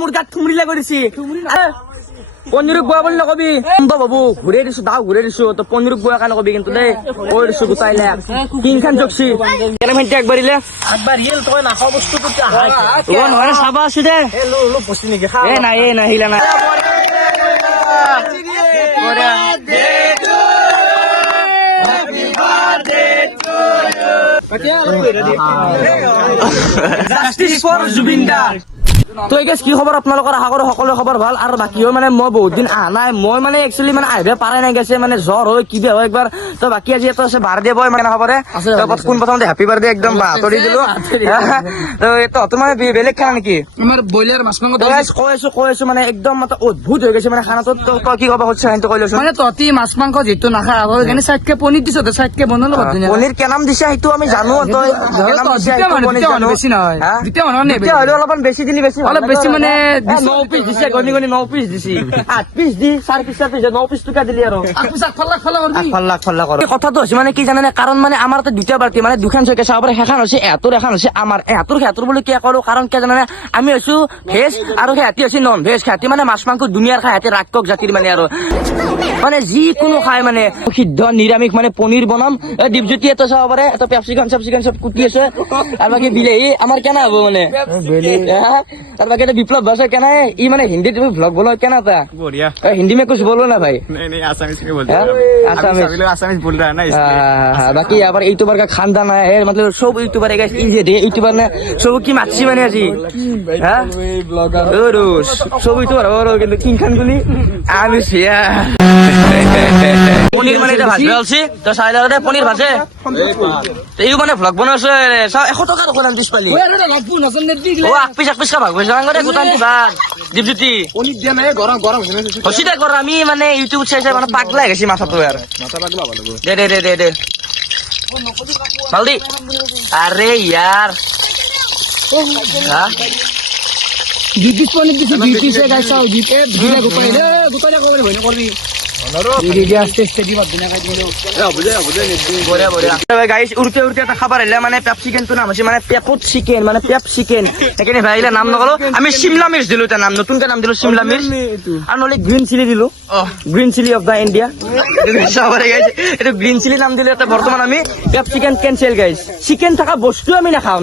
মোৰ গাত থুমৰিলে কৰিছে পনীৰক বয়া বুলি নকবি বাবু ঘূৰাই দিছো দাও ঘূৰাই দিছো তো পনীৰক বয়া কাৰণে কবি কিন্তু দেই কৈ দিছো গোটাইলে কিনখান জকছি কেনে মিনিট আগবাঢ়িলে তই নাখাৱ বস্তুটো নহয় চাবা আছো দে এ নাই নাহিলা নাই জুবিন দা তো কি খবৰ আপোনালোকৰ আশা কৰো সকলো খবৰ ভাল আৰু বাকী মানে মই বহুত দিন অহা নাই মই মানে একচুৱেলি মানে আহিব পাৰা নাই গেছে মানে জ্বৰ হয় কিবা হয় একবাৰ তো বাকী আজি এটা আছে বাৰ্থডে বয় মানে খবৰে কোন প্ৰথমতে হেপী বাৰ্থডে একদম বাহাতৰি দিলো তো তোমাৰ বেলেগ খানা নেকি আমাৰ ব্ৰইলাৰ মাছ মাংস কৈ আছো মানে একদম অদ্ভুত হৈ গৈছে মানে খানাটো তই কি কব খুজিছ সেইটো কৈ লৈছো মানে তহঁতি মাছ মাংস যিটো নাখা সেইকাৰণে চাইডকে পনীৰ দিছ চাইডকে বনালো পনীৰ কেনাম দিছে সেইটো আমি জানো তই বেছি নহয় অলপমান বেছি দিলি বেছি অলপ বেছি মানে 9 পিচ দিছে গনি 9 পিচ দিছি 8 পিচ দি 4 পিচ 9 পিচ টকা দিলি আৰু ফাল্লা কথাটো হৈছে মানে কি জানে কাৰণ মানে আমাৰ দুটা বাল্টি মানে দুখন চকে চাব পাৰে সেইখন হৈছে এহঁতৰ এখন হৈছে আমাৰ এহঁতৰ বুলি কি কৰো কাৰণ কি জানে আমি হৈছো ভেজ আৰু সিহঁতি হৈছে নন ভেজ সিহঁতি মানে মাছ মাংস দুনিয়াৰ খাই সিহঁতি ৰাক্ষস জাতিৰ মানে আৰু মানে যিকোনো খাই মানে সিদ্ধ নিৰামিষ মানে পনীৰ বনাম দীপজ্যোতি এটা চাব পাৰে এটা পেপচিকন চব কুটি আছে আৰু বাকী বিলাহী আমাৰ কেনা হ'ব মানে और बाकी विप्लव भाषा क्या है ये मैंने हिंदी में व्लॉग बोलो क्या ना था बढ़िया हिंदी में कुछ बोलो ना भाई नहीं आसामीज में बोलते हैं सभी लोग आसामीज बोल रहा है ना इसलिए बाकी यहाँ पर यूट्यूबर का खानदान है मतलब सब यूट्यूबर यूट्यूबर ने सब की माछी बने আজি सब यूट्यूबर और किंग खान गुली आलू सिया পনির মানে এটা ভাজি আলছি তো চাই লাগে পনির ভাজে এই মানে ভ্লগ বনাইছে 100 টাকা দোকান দিছ পালি ও এক পিস কা ভাগ হইছে আঙ্গরে গোটান দি ভাত দীপজ্যোতি পনির দিয়া নাই গরম হসিটা কর আমি মানে ইউটিউব চাইছে মানে পাগলা গেছি মাথাটো আর মাথা পাগলা ভালো দে জলদি আরে यार हां দুই পনির দিছে দুই পিসে গাইছা দিতে ভিলা গোপাইলে কবরে ভয় করবি গাইস উড়তে এটা খাবার এলে মানে পেপচিকেন তো নাম আছে মানে পেপট চিকেন মানে পেপ চিকেন এখানে ভাইলে নাম নকলো আমি শিমলা মির্চ দিলো এটা নাম নতুনকে নাম দিলো শিমলা মির্চ আর নলে গ্রিন চিলি দিলো green chilli of the India সবারে গাইস এটা গ্রিন চিলি নাম দিলো এটা বর্তমান আমি পেপচিকেন ক্যান্সেল গাইস চিকেন থাকা বস্তু আমি না খাও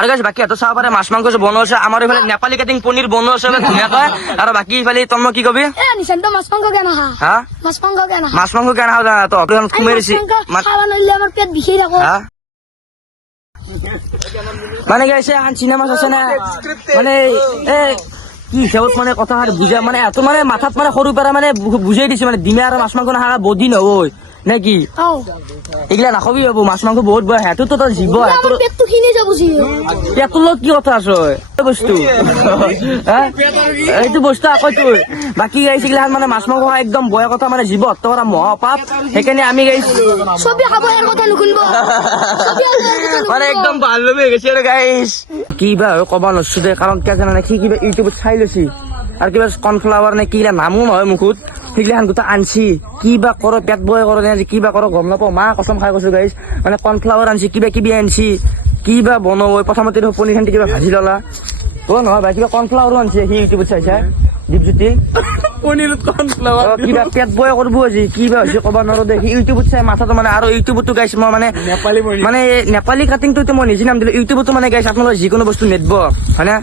আর গাইস বাকি এত চাব পাৰে মাছ মাংস বনোৱা আছে আমাৰ ইফালে নেপালী কাটিং পনীৰ বনোৱা আছে ধুনীয়াকৈ আৰু বাকি ইফালে তই কি কবি নিশান্ত মাছ মাংস কেন খা হা মাছ মাংস কেন খাও জানা তো অপন কুমেৰিছি খাবা নলে আমাৰ পেট বিষাই থাকো মানে গাইছে এখন চিনেমা আছে না মানে এ কি হিচাপত মানে কথা বুজা মানে এত মানে মাথাত মানে সৰু পৰা মানে বুজাই দিছে মানে দিনে আৰু মাছ মাংস নাখা বদি নহয় নাকি এগুলা নাখাবি হব মাছ মাংস বহুত বয়া হেঁতো তো জীৱ পেটটো খিনে যাব পেটৰ লগত কি কথা আছে বস্তু এইটো বস্তু আকৌ তোৰ বাকী গাইছে মানে মাছ মাংস একদম বয়া কথা মানে জীৱ হত্যা কৰা মহাপাপ সেইকাৰণে আমি গাইছো চবে খাব ইয়াৰ কথা নুশুনব মানে একদম ভাল হৈ গৈছে আৰু গাইছ কিবা ক'ব নোৱাৰছো দে কাৰণ কিয় জানা সি কিবা ইউটিউবত চাই লৈছি আৰু কিবা কৰ্ণফ্লাৱাৰ নে কিবা নামো নহয় মুখত সেইগিলাখান গোটা আনছি কিবা কৰ পেট বয় কৰ নে কিবা কৰ গম নাপাওঁ মা কচম খাই কৈছো গাইছ মানে কৰ্ণফ্লাৱাৰ আনছি কিবা আনছি কিবা বনাব প্ৰথমতে পনীৰ খান কিবা ভাজি ললা অ নহয় ভাই কিবা কৰ্ণফ্লাৱাৰো আনছি সি ইউটিউবত চাইছা দীপজ্যোতি পনীৰত কৰ্ণফ্লাৱাৰ কিবা পেট বয় কৰিব আজি কিবা হৈছে ক'ব নোৱাৰো দে সি ইউটিউবত চাই মাথাটো মানে আৰু ইউটিউবতো গাইছ মই মানে নেপালী কাটিংটো মই নিজে নাম দিলো ইউটিউবতো মানে গাইছ আপোনালোকে যিকোনো বস্তু নেদব হয় না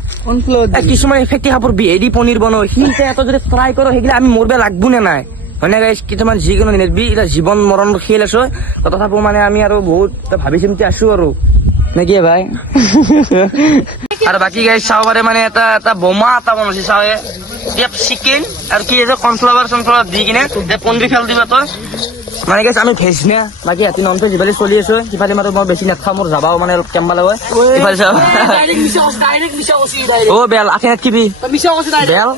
কিছুমান ফেটি কাপোৰ বিহে দি পনীৰ বনাও সি এটা যদি ট্ৰাই কৰোঁ সেইগিলা আমি মৰব লাগবো নে নাই হয় না গাইছ কিছুমান যিকোনো নেদবি এতিয়া জীৱন মৰণ খেল আছো তথাপিও মানে আমি আৰু বহুত ভাবি চিন্তি আছো আৰু নাকি ভাই আৰু বাকি গাইছ চাব পাৰে মানে এটা বোমা এটা বনাইছে চাৱে চিকেন আৰু কি আছে কৰ্ণফ্লাৱাৰ দি কিনে পনীৰ খেল দিবা তই মানে গাইছ আমি ভেজ নে বাকি ৰাতি নন ভেজ ইফালে চলি আছো সিফালে মানে মই বেছি নাখাওঁ মোৰ যাবাও মানে অলপ কেম্বা লাগে ইফালে চাব অ বেল আখেত কিবি বেল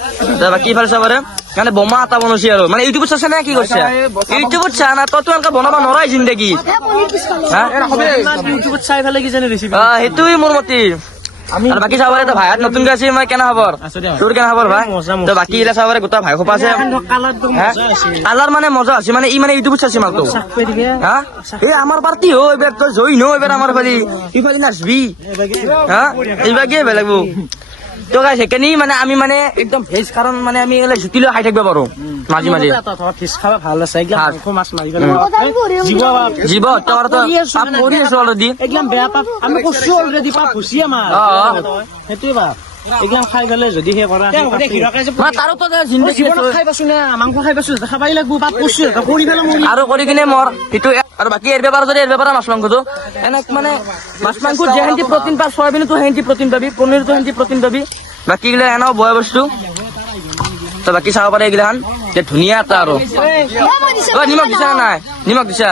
বাকি ইফালে চাব পাৰে মানে বোমা এটা বনাইছে আৰু মানে ইউটিউবত চাইছে নে কি কৰিছে ইউটিউবত চা না তইতো এনেকে বনাব নোৱাৰাই জিন্দগী ইউটিউবত চাই পেলাই কি জানি ৰেচিপি সেইটোৱে মোৰ মতে আৰু বাকী চাব পাৰে তো ভাইত নতুনকে আছে মই কেনে খবৰ তোৰ কেনে খবৰ ভাই তো বাকী এইবিলাক চাব পাৰে গোটা ভাই খোপা আছে কালাৰ মানে মজা আছে মানে ই মানে ইউটিউবত চাইছে মালটো হা এই আমাৰ পাৰ্টি হয় এইবাৰ তই জই ন এইবাৰ আমাৰ ফালি ইফালি নাচবি হা এইবাৰ কি বেলেগ তো গাইছ সেইকাৰণে মানে আমি মানে একদম ভেজ কাৰণ মানে আমি জুতি লৈ খাই থাকিব পাৰো মাজে মাজে ভাল আছে মাছ মাৰি জীৱ তোৰ তো পাপ কৰি আছো অলৰেডি একদম বেয়া পাপ আমি কৈছো অলৰেডি পাপ ভুচি আমাৰ সেইটোৱে বাপ একদম খাই পেলাই যদি সেই কৰা তাৰো তো জিন্দগী জীৱনত খাই পাইছো না মাংস খাই পাইছো খাবাই লাগব পাপ কৈছো কৰি পেলাই মৰি আৰু কৰি কিনে মৰ সেইটো আৰু বাকী এৰ বেপাৰ যদি এৰ বেপাৰ মাছ মাংসটো এনে মানে মাছ মাংসত যে হেঁতি প্ৰটিন পা চয়াবিনতো হেঁতি প্ৰটিন পাবি পনীৰতো হেঁতি প্ৰটিন পাবি বাকী এইগিলা এনেও বয়া বস্তু তো বাকী চাব পাৰে এইগিলাখান যে ধুনীয়া এটা আৰু নিমখ দিছা নে নাই নিমখ দিছা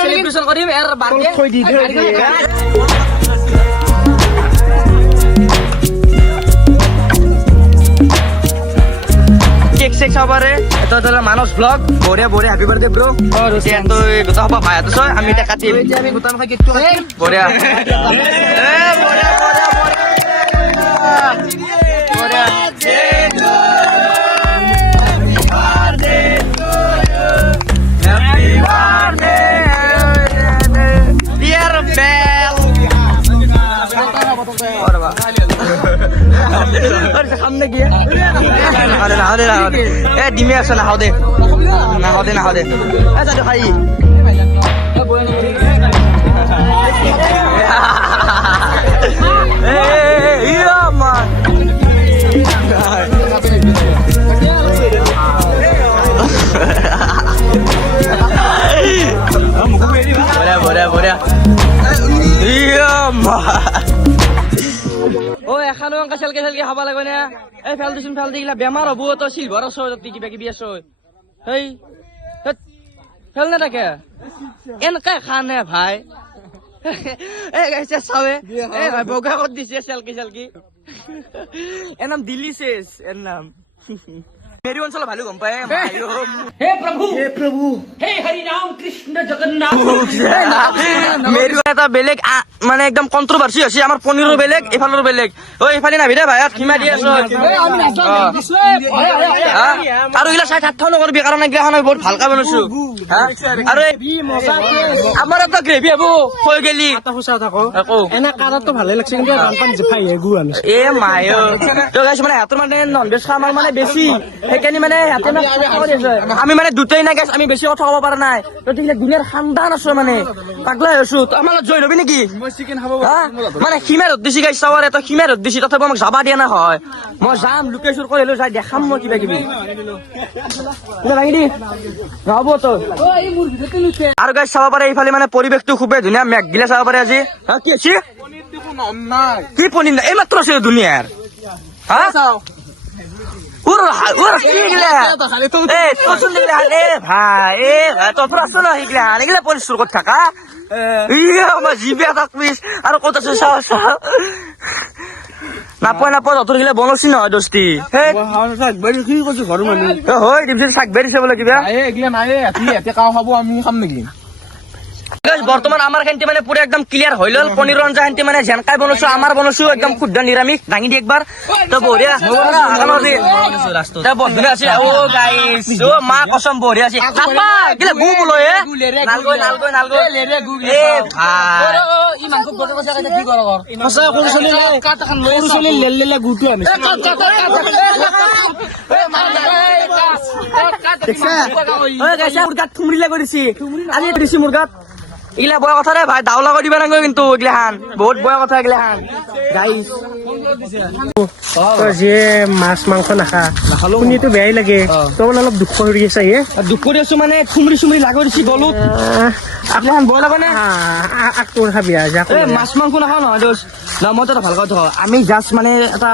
চেলিব্ৰেশ্যন কৰিম এৰ কেক চেক চাব পাৰে এটা হলে মানস ব্লগ বঢ়িয়া বঢ়িয়া হেপী বাৰ্থডে ব্ৰ তো গোটা সবা ভাই আছে আমি এতিয়া কাটিম আমি গোটা মাখা কেকটো কাটিম বঢ়িয়া সামনে গিয়ে ডিমে আছে নাখাও দে যাতে খাই বঢ়িয়া ও এখানো অংকা চেলকে খাব লাগে না এই ফেল দিছোন ফেল দিলা বেমাৰ হব তো সিলভাৰ আছো কিবা কিবি আছো এই ফেল না থাকে এনেকে খানে ভাই এই গাইছে চাবে এই ভাই বগা কত দিছে চেলকি এর নাম দিল্লি শেষ এর নাম मेरी অঞ্চল ভালো গম পায় हे प्रभु हे हरि नाम कृष्ण जगन्नाथ मेरी এটা বেলেগ মানে একদম কন্ট্রোভার্সি আছে আমার পনিরও বেলেগ এফালৰ বেলেগ ও এফালে নাবি দে ভাই কিমা দি আছো আৰু ইলা চাই ঠাট্টা নকৰবি কাৰণ এগলাখান বহুত ভালকা বনাইছো আৰু আমাৰ এটা গ্ৰেভি হবো হৈ গেলি আকৌ এনে কালাৰটো ভালে লাগছে কিন্তু ৰামপান জফাই গু আমি এ মায়ো তো গাইছ মানে হাতৰ মানে নন ভেজ খামাৰ মানে বেছি সেইকাৰণে মানে হাতে আমি মানে দুটাই না গাইছ আমি বেছি কথা ক'ব পৰা নাই তো তিলে দুনিয়াৰ খানদান আছো মানে পাগলা হৈছো আমাৰ জয় লবি নেকি মই চিকেন খাব মানে সীমাৰত দিছি গাইছ চাৱাৰে তো সীমাৰত দিছি তথাপি আমাক যাবা দিয়া না হয় মই যাম লোকেশ্বৰ কৰিলো যাই দেখাম মই কিবা কিবি লাগি দি যাব তো আৰু গাইছ চাব পাৰে এইফালে মানে পৰিৱেশটো খুবেই ধুনীয়া মেঘ গিলা চাব পাৰে আজি কি আছে কি পনীৰ নাই এইমাত্ৰ আছে দুনিয়াৰ হা পৰিচয় ক'ত থাকা আমাৰ জিবে থাকবিছ আৰু ক'ত আছে চাও চাও নাপায় তহঁতৰ গিলা বনছি নহয় দস্তি হয় দিম শাক বেৰিছে বোলে কিবা বৰ্তমান আমাৰ খান্তি মানে পুৰা একদম ক্লিয়াৰ হৈ ল'ল পনীৰৰ আঞ্জা খান্তি মানে যেনকাই বনাইছো আমাৰ বনাইছো একদম শুদ্ধ নিৰামিষ দাঙি দি একবাৰ তো বঢ়িয়া বন্ধু আছে ও গাইছ ও মা কসম বঢ়িয়া আছে গিলা গু বোলো এ নালগৈ এ ভাই ই মাংস বজা বজা কি কৰ সঁচা সৰু চলি লেলে গুটো আনি মুৰ্গাত ঠুমৰিলে কৰিছি আজি দিছি মুৰ্গাত ইগলা বয়া কথা ৰে ভাই দাওলা কৰি দিবা নাগো কিন্তু ইগলা হান বহুত বয়া কথা ইগলা হান গাইস যে মাছ মাংস নাখা শুনিতো বেয়াই লাগে তো মানে অলপ দুখ কৰি আছে দুখ কৰি আছো মানে খুমৰি লাগৰিছি গলত আপনার বয় লাগে না তোর খাবি মাছ মাংস নাখাও নহয় দোষ না মই তো ভাল কথা আমি জাস্ট মানে এটা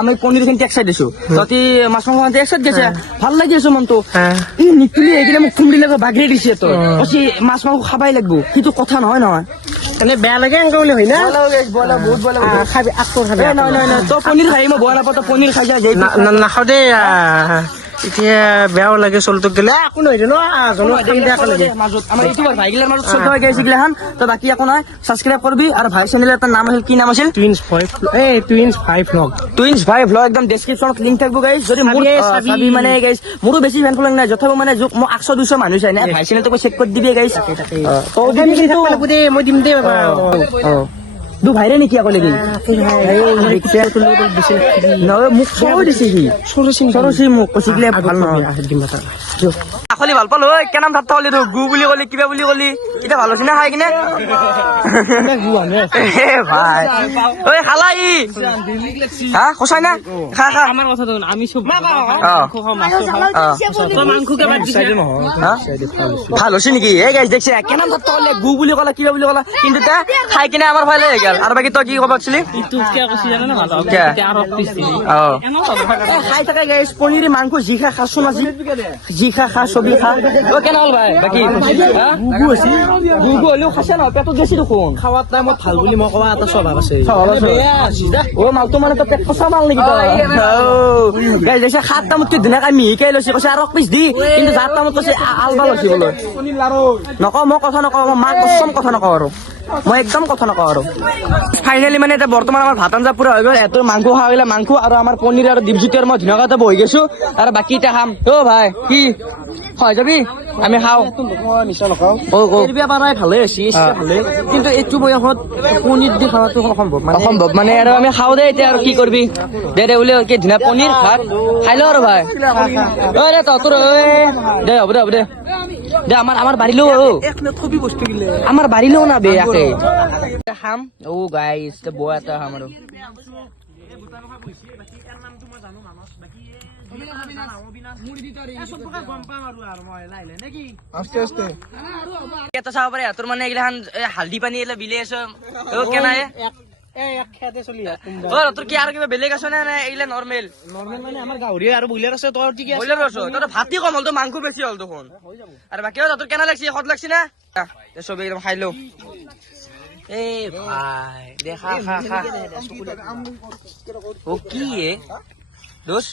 আমি পনির খিনি এক সাইড দিছো ততি মাছ মাংস এক সাইড গেছে ভাল লাগি আছে মনটো ই নিকলি এইগিলা মোক খুমৰি লাগে বাগৰি দিছে তো অছি মাছ মাংস খাবাই লাগবো কিন্তু কথা নহয় নহয় মানে বেয়া লাগে এনেকে বুলি হয় না বহুত বয় লাগে খাবি তোর খাবি নহয় তো পনির খাই মই বয় নাপাওঁ তো পনির খাই যায় নাখাও দে এতিয়া বেয়াও লাগে চলটো গেলে একো নহয় ন জনক খাম বেয়া লাগে মাজত আমাৰ ইউটিউবৰ ভাইগিলাৰ মাজত চলি হৈ গৈছে গিলাখান তো বাকি একো নাই সাবস্ক্ৰাইব কৰবি আৰু ভাই চেনেল এটাৰ নাম আছিল কি নাম আছিল টুইন্স 5 ভ্লগ টুইন্স ভাই ভ্লগ একদম ডেসক্ৰিপচনত লিংক থাকিব গাইস যদি মোৰ চাবি মানে গাইস মোৰো বেছি ফেন ফলোইং নাই যথেষ্ট মানে মোক 100 200 মানুহ চাই না ভাই চেনেলটো চেক কৰি দিবি গাইস তো দিবি কিন্তু মই দিম দে বাবা দু ভাইৰে নেকি আকৌ লাগি নহয় মোক চৰ দিছে সি সৰচি মোক কৈছিলে ভাল নহয় আখলি ভাল পালো ঐ কেনাম ঠাট্টা কলি তো গু বুলি কলি কিবা বুলি কলি এতিয়া ভাল হৈছে না খাই কিনে এ ভাই ঐ খালা ই হা সঁচাই না খা খা আমাৰ কথা আমি সব ভাল হৈছে নেকি এই গাইছ দেখছে কেনাম ঠাট্টা কলে গু বুলি কলা কিবা বুলি কলা কিন্তু তা খাই কিনে আমাৰ ভালে হৈ গেল আৰু বাকি তই কি ক'ব আছিলি খাই থাকে গাইছ পনীৰ মাংস যি খা খাচোন আজি যি খা খা ছবি খা অ কেনে হ'ল ভাই বাকি গুগু হলেও খাইছে নহয় পেটত গেছি দেখোন খাওয়াৰ টাইমত ভাল বুলি মই কোৱা এটা স্বভাৱ আছে অ মালটো মানে তই পেট ফচা মাল নেকি তই গাইছ দেখছে 7টা মুঠি ধুনীয়াকৈ মিহিকাই লৈছে কৈছে আৰু 1 পিচ দি কিন্তু 4টা মুঠ কৈছে আলবা লৈছে বোলে নকওঁ মই কথা নকওঁ মই মাক কচম কথা নকওঁ আৰু মই একদম কথা নকওঁ আৰু ফাইনেলি মানে এতিয়া বৰ্তমান আমাৰ ভাত আঞ্জা পুৰা হৈ গ'ল এটোৰ মাংস খোৱা গ'লে মাংস আৰু আমাৰ পনীৰ আৰু ডিমচুটি আৰু মই ধুনীয়াকৈ বহি গৈছো আৰু বাকী এতিয়া খাম অ ভাই কি হয় যাবি আমি খাওঁ ভালে হৈছে ভালে কিন্তু এইটো বয়সত পনীৰ দি খোৱাটো অসম্ভৱ মানে আৰু আমি খাওঁ দে এতিয়া আৰু কি কৰিবি দে দে বোলে কি ধুনীয়া পনীৰ ভাত খাই লওঁ আৰু ভাই অ দে তোৰ দে হ'ব দে হ'ব দে দে আমাৰ বাঢ়িলেও আমাৰ বাঢ়িলেও না বেয়াকে খাম অ গাইছ বয়া এটা খাম আৰু চাব পাৰে তোৰ মানে এইগিলাখান হালধি পানী এলে বিলে আছে কেনাই তোৰ কি আৰু কিবা বেলেগ আছে নে এইগিলা নৰ্মেল মানে আমাৰ গাহৰি আৰু ব্ৰইলাৰ আছে তোৰ কি ব্ৰইলাৰ আছে তোৰ ভাতি কম হ'ল তো মাংস বেছি হ'ল দেখোন আৰু বাকী তোৰ কেনে লাগছি সদ লাগছি না চবে একদম খাই লওঁ এই ভাই দেখা খা খা ও কি এ দোষ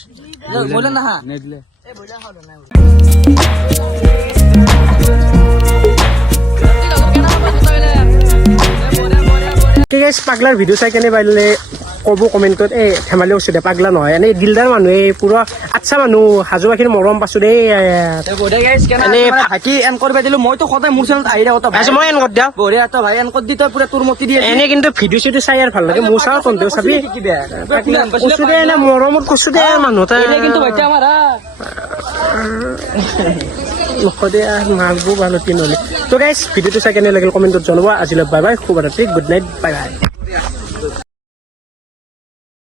বলে না নেদলে পাগলাৰ ভিডিঅ' চাই কেনে পাৰিলে ক'ব কমেণ্টত এই ধেমালি কৈছো দে পাগলা নহয় এনেই দিলদাৰ মানুহে পুৰা আচ্ছা মানুহ হাজোবাখিনি মৰম পাইছো দেই ভাইটি এন কৰিব দিলো মইতো সদায় মোৰ চেনেলত আহি থাকো মই এন কৰি দিওঁ বঢ়িয়া তই ভাই এন কৰি দি তই পুৰা তোৰ মতি দিয়ে এনে কিন্তু ভিডিঅ' চিডিঅ' চাই আৰু ভাল লাগে মোৰ চাওঁ তন্তেও চাবি কৈছো দে এনে মৰমত কৈছো দে মানুহ এটা কিন্তু ভাইটি আমাৰ নকদে মাছবোৰ ভাল নহ'লে তো গাইছ ভিডিঅ'টো চাই কেনে লাগিল কমেণ্টত জনাব আজিলৈ বাই বাই শুভৰাত্ৰি গুড নাইট বাই বাই